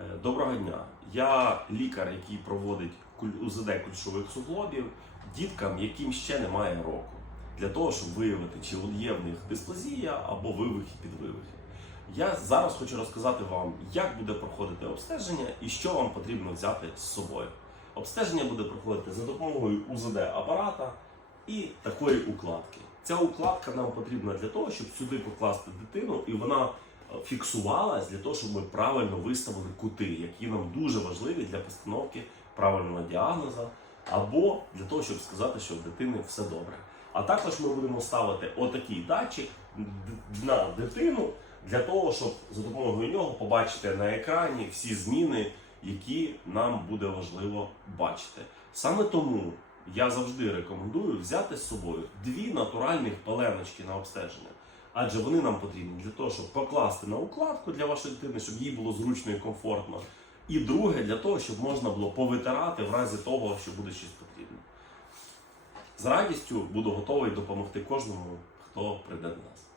Е, Доброго дня. Я лікар, який проводить УЗД кульшових суглобів діткам, яким ще немає року, для того, щоб виявити, чи є в них дисплазія або вивихи підвивихи. Я зараз хочу розказати вам, як буде проходити обстеження і що вам потрібно взяти з собою. Обстеження буде проходити за допомогою УЗД апарата і такої укладки. Ця укладка нам потрібна для того, щоб сюди покласти дитину, і вона фіксувалась для того, щоб ми правильно виставили кути, які нам дуже важливі для постановки правильного діагноза, або для того, щоб сказати, що в дитини все добре. А також ми будемо ставити отакий датчик на дитину для того, щоб за допомогою нього побачити на екрані всі зміни, які нам буде важливо бачити. Саме тому я завжди рекомендую взяти з собою дві натуральних пеленочки на обстеження. Адже вони нам потрібні для того, щоб покласти на укладку для вашої дитини, щоб їй було зручно і комфортно. І друге, для того, щоб можна було повитирати в разі того, що буде щось потрібно. З радістю буду готовий допомогти кожному, хто прийде до нас.